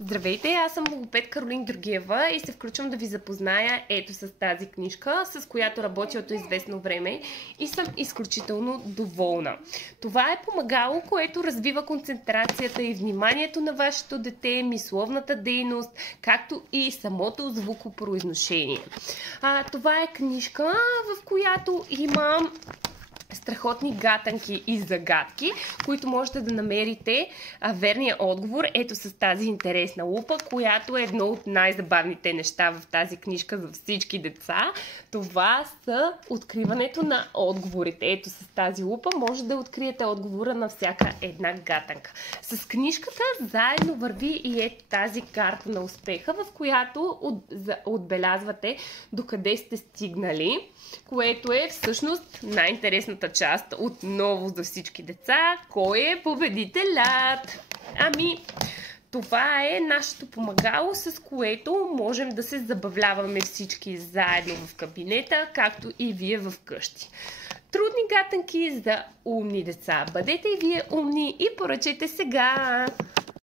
Здравейте, аз съм логопед Каролин Георгиева и се включвам да ви запозная ето с тази книжка, с която работя от известно време и съм изключително доволна. Това е помагало, което развива концентрацията и вниманието на вашето дете, мисловната дейност, както и самото звукопроизношение. Това е книжка, в която има страхотни гатанки и загадки, които можете да намерите верния отговор. Ето с тази интересна лупа, която е едно от най-забавните неща в тази книжка за всички деца. Това са откриването на отговорите. Ето с тази лупа може да откриете отговора на всяка една гатанка. С книжката заедно върви и ето тази карта на успеха, в която отбелязвате докъде сте стигнали, което е всъщност най-интересната част отново за всички деца. Кой е победителят? Това е нашето помагало, с което можем да се забавляваме всички заедно в кабинета, както и вие вкъщи. Трудни гатанки за умни деца. Бъдете и вие умни и поръчайте сега!